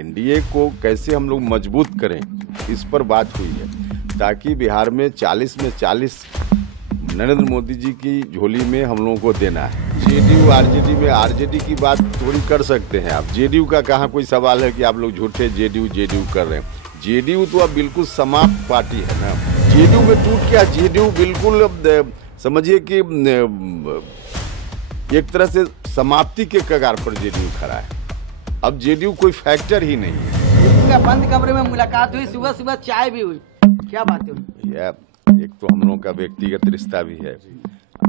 NDA को कैसे हम लोग मजबूत करें, इस पर बात हुई है, ताकि बिहार में 40 में 40 नरेंद्र मोदी जी की झोली में हम लोगों को देना है। जेडीयू आरजेडी में आरजेडी की बात थोड़ी कर सकते हैं आप। जेडीयू का कहाँ कोई सवाल है कि आप लोग झूठे जेडीयू कर रहे हैं। जेडीयू तो अब बिल्कुल समाप्त पार्टी है ना। जेडीयू में टूट गया। जेडीयू बिल्कुल समझिए कि एक तरह से समाप्ति के कगार पर जेडीयू खड़ा है। अब जेडीयू कोई फैक्टर ही नहीं है। बंद कमरे में मुलाकात हुई, सुबह सुबह चाय भी हुई, क्या बात है? एक तो हम लोगों का व्यक्तिगत रिश्ता भी है।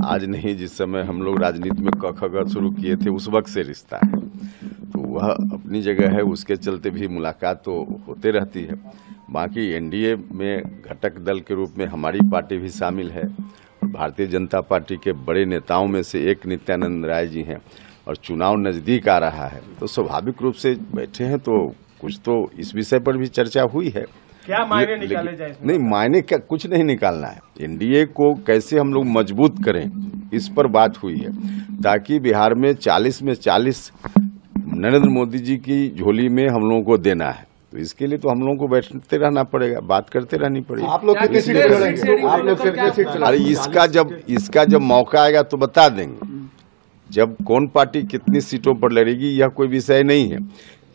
आज नहीं, जिस समय हम लोग राजनीति में क शुरू किए थे उस वक्त से रिश्ता है, तो वह अपनी जगह है। उसके चलते भी मुलाकात तो होते रहती है। बाकी एनडीए में घटक दल के रूप में हमारी पार्टी भी शामिल है। भारतीय जनता पार्टी के बड़े नेताओं में से एक नित्यानंद राय जी हैं, और चुनाव नज़दीक आ रहा है तो स्वाभाविक रूप से बैठे हैं, तो कुछ तो इस विषय पर भी चर्चा हुई है। क्या मायने निकाले जाए? नहीं, मायने क्या, कुछ नहीं निकालना है। एनडीए को कैसे हम लोग मजबूत करें, इस पर बात हुई है, ताकि बिहार में 40 में 40 नरेंद्र मोदी जी की झोली में हम लोगों को देना है। तो इसके लिए तो हम लोगों को बैठते रहना पड़ेगा, बात करते रहनी पड़ेगी। आप लोग कितनी सीट लड़ेंगे? आप लोग कितनी सीट? अरे इसका जब मौका आएगा तो बता देंगे। जब कौन पार्टी कितनी सीटों पर लड़ेगी यह कोई विषय नहीं है।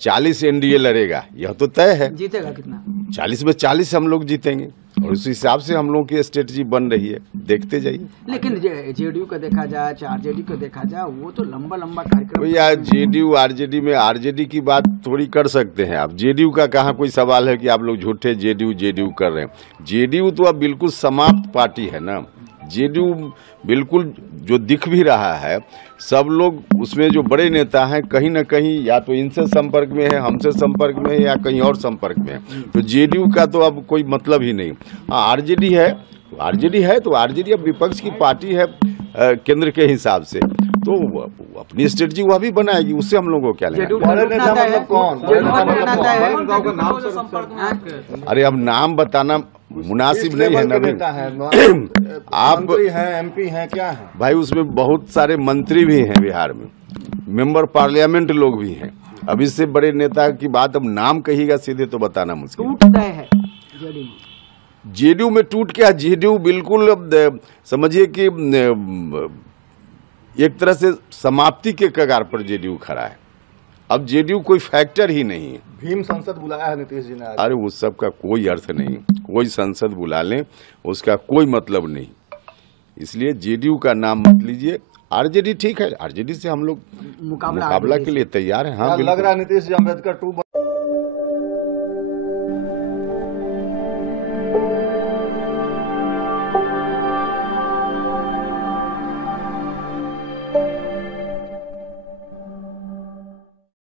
40 एनडीए लड़ेगा, यह तो तय है। जीतेगा कितना? 40 में 40 हम लोग जीतेंगे, और उस हिसाब से हम लोगों की स्ट्रेटजी बन रही है, देखते जाइए। लेकिन जेडीयू को देखा जाए, आरजेडी को देखा जाए, वो तो लंबा कार्यक्रम। भैया जेडीयू आरजेडी में आरजेडी की बात थोड़ी कर सकते हैं आप। जेडीयू का कहाँ कोई सवाल है कि आप लोग झूठे जेडीयू कर रहे हैं। जेडीयू तो अब बिल्कुल समाप्त पार्टी है ना। जेडीयू बिल्कुल जो दिख भी रहा है, सब लोग उसमें जो बड़े नेता हैं कहीं ना कहीं या तो इनसे संपर्क में है, हमसे संपर्क में है, या कहीं और संपर्क में है। तो जेडीयू का तो अब कोई मतलब ही नहीं। हाँ, आरजेडी है तो आरजेडी अब विपक्ष की पार्टी है केंद्र के हिसाब से, तो अपनी स्ट्रेटजी वह भी बनाएगी। उससे हम लोगों को क्या लेना। अरे अब नाम बताना मुनासिब नहीं है नवीन। आप हैं, एमपी हैं, क्या है भाई? उसमें बहुत सारे मंत्री भी हैं बिहार में, मेंबर पार्लियामेंट लोग भी हैं। अब इससे बड़े नेता की बात अब नाम कहिएगा सीधे तो बताना मुश्किल। टूट गए हैं जेडीयू में टूट गया। जेडीयू बिल्कुल समझिए कि एक तरह से समाप्ति के कगार पर जेडीयू खड़ा है। अब जेडीयू कोई फैक्टर ही नहीं है। भीम संसद बुलाया है नीतीश जी ने। अरे उस सब का कोई अर्थ नहीं। कोई संसद बुला लें उसका कोई मतलब नहीं। इसलिए जेडीयू का नाम मत लीजिए। आरजेडी ठीक है, आरजेडी से हम लोग मुकाबला के लिए तैयार हैं। हाँ, लग रहा है नीतीश जी अम्बेडकर 2